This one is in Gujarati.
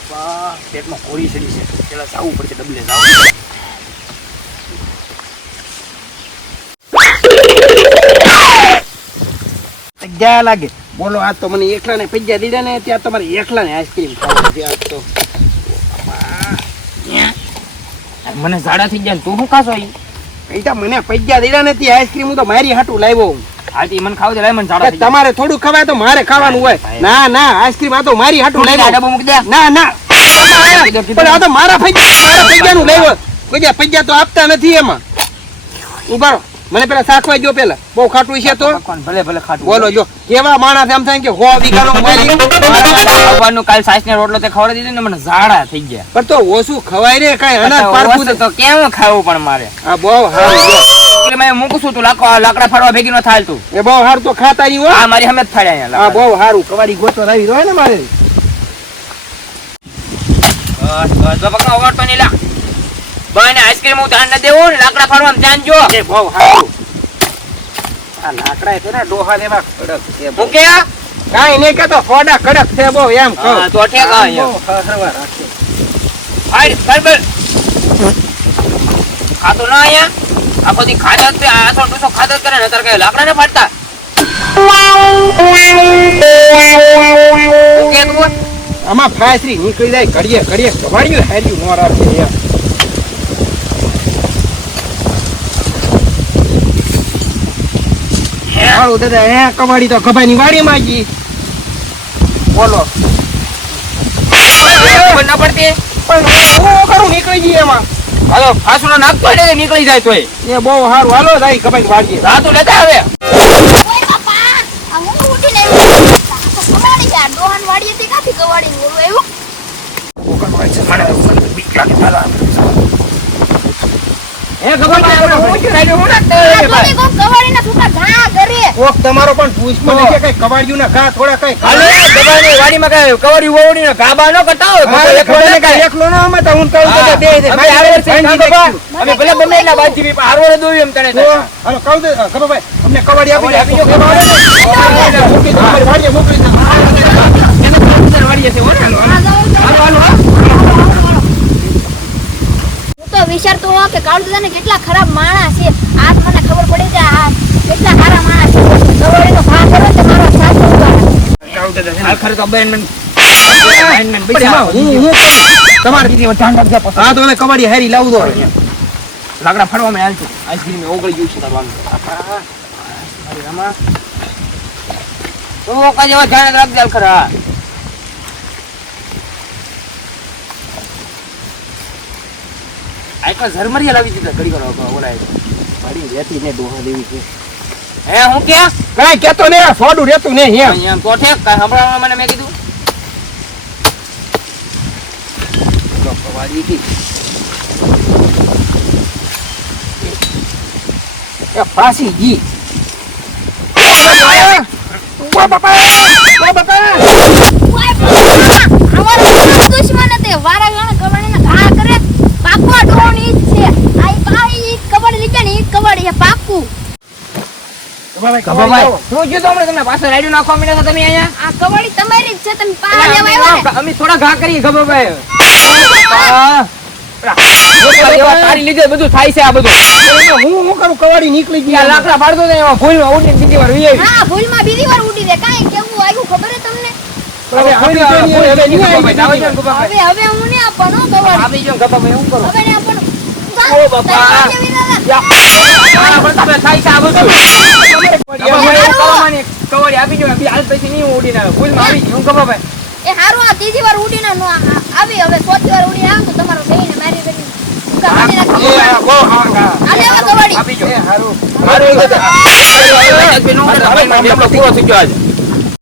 તો કોરી ચડી છે. પેલા જવું પડશે ડબલે જવું. પૈજા લાગે. બોલો આ તો મને એકલા ને પૈજા દીધા ને ત્યાં તમારે એકલા ને આઈસ્ક્રીમ ખાવી આજ તો. મને ઝાડા થઈ ગયા તું શું ખાશો પૈસા મને પૈજા દીધા ને ત્યાં આઈસ્ક્રીમ હું તો મારી હાટું લાવ્યો હું. હાથી મને ખાવ દે લઈ મને ઝાડા તમારે થોડું ખવાય તો મારે ખાવાનું હોય. ના ના આઈસ્ક્રીમ આ તો મારી હાટું લઈ ડબ્બો મૂકી દે. ના ના. પણ આ તો મારા પૈસાનું લાવ્યો. કોઈ પૈસા તો આપતા નથી એમાં. ઊભા મને પેલા સાખવા જો પેલા. બહુ ખાટું છે તો. ભલે ભલે ખાટું. બોલો જો. કેવા માણસ એમ થાય કે હો વિકારો મારી સવારનું કાલ સાસને રોટલો તે ખવડાવી દીધો ને મને ઝાડા થઈ ગયા. પણ તો ઓછું ખવાય રે કઈ અનાજ પારખું તો કેમ ખાવું પણ મારે? આ બહુ હારું છું તું લાકડા લાકડા ફરવા ભેગી નો થાય તું. એ બહુ હાર તો ખાતા નહીં હોય મારી હમે જ ફાડ્યા આ બહુ હારું. કવાડી ગોતો લાવી રહ્યો ને મારે. બસ બસ તો પકડો ઓવર તો નહીં લા. બને આઈસ્ક્રીમ હું ધ્યાન ન દેવું ને લાકડા ફરવામાં ધ્યાન જો. એ બહુ હારું. આ લાકડા છે ને ડોહા લેવા કડક છે આ? કાંઈ નહીં કહેતો ફોડા કડક છે બહુ એમ કહો. હા, તો ઠેક આ હરવા રાખ્યો આઈ બરાબર. ખાતો ના અહીંયા? આખો દી ખાધા જ તે આસો ટૂસો ખાધા જ કરે ને અત્યારે કઈ લાકડા ને ફાટતા આમાં ફાયસરી નીકળી જાય ઘડીએ ઘડીએ કવાડ્યું હેર્યું મોર આપે હારું દાદા હે કબાડી તો ગભાની વાડીમાં જી બોલો. ના પડતી? પણ કરું નીકળી જઈએ એમાં? હાલો ફાસુનો નાખતો એટલે નીકળી જાય તોય એ બહુ સારું હાલો લેતા આવે ઓય બાપા આ હું ઉઠીને આવ્યો. આ છે. આ ડોહાન વાડીએથી ક્યાંથી કવાડીને ઓલું આવ્યું? એ ખબર તમારો પણ પૂછમાં નથી કઈ કવાડ્યું ના ઘા થોડા કઈ હાલો વાડીમાં કઈ કવરી વવડી ગાબા ન કરતા હોય? મારે એકલો ખબર ન નહીં કે કાંઈ. એકલો ના આમાં તો હું કહું તો હા, દે. અમે ભલે બાજી પણ એમ તને તો હાલો કહું દે. ખબર ભાઈ અમને કવાડી આપી દે. આપી દો, કવાડી. મૂકી દો, અમારી વાડીએ મોકલી દો એને તો અંદર વાડીએ છે, હો ને? હાલો, આ જાઓ, જાઓ. હાલો, હાલો, હા. હું તો વિચારતો દાદાને કેટલા ખરાબ માણસ છે. આજ મને ખબર પડી કે આ કેટલા સારા માણસ છે. કવાડીનો ઘા કરો તો મારો સાસુ ઉગાડે. હાલ ખરે તો પૈસા હું હું તમારે દીદી ધ્યાન રાખજે હા તો અમે કવાડી હારી લાવું દો લાકડા ફાડવામાં આઈસ્ક્રીમ ઓગળી ગયું છે તારું તો કાંઈ એવા ધ્યાન રાખજે ખરા. આ એકલા ઝરમરિયા લાવી દીધા ઘડી કરો ઓલાય મારી રેતી ને ડોહા દેવી છે. હે હું કે? કાંઈ કેતો ને ફોડું રેતું ને એમ. અહીંયા તો ઠેક કાંઈ સંભળાવવા મને મેં કીધું. એ ફાંસી જી ઊભા બાપા ઊભા બાપા. ઓય બાપા, અમારો દુશ્મન નથી વારા ઘણા કવાડીના ઘા કરે પાકું આ ડોહાની ઈ જ છે આ ઈ પાઈ ઈ જ કવાડી લીધે ને ઈ જ કવાડી છે પાકું ઊભા કવાડી શું કીધું હમણાં તમને પાછળ રાઈડું નાખવા માંડ્યા તમે અહીંયા? આ કવાડી તમારી જ છે તમે પા લેવા આવ્યા અમે થોડા ઘા કરી ખબર તારી લીધે બધું થાય છે આ બધું. હું હું કરું? કવાડી નીકળી ગઈ લાકડા પાડતો ને એમાં ભૂલમાં ઉડીને બીજી વાર વી આવી. હા ભૂલમાં બીજી વાર ઉડી દે કાંઈ કેવું આવ્યું ખબર છે તમને? હવે હવે હું ને આપવાનો કવાડી આવી જાઓ ગોપાભાઈ, હું કરું? હવે ઓ બાપા. આ પ્રતાપે થાય છે આ બધું. ગોપાભાઈ, એવું આપી દો, હાલ પછી નહીં ઉડી ના ભૂલ ભૂલમાં આવી હું ગોપાભાઈ. એ હારું આ ત્રીજી વાર ઉડીને ના આવી હવે ચોથી વાર ઉડી આવું તમારો મારી સારું. આ લેવા કવાડી આપી જો હારું. હવે પૂરો થઈ ગયો આજે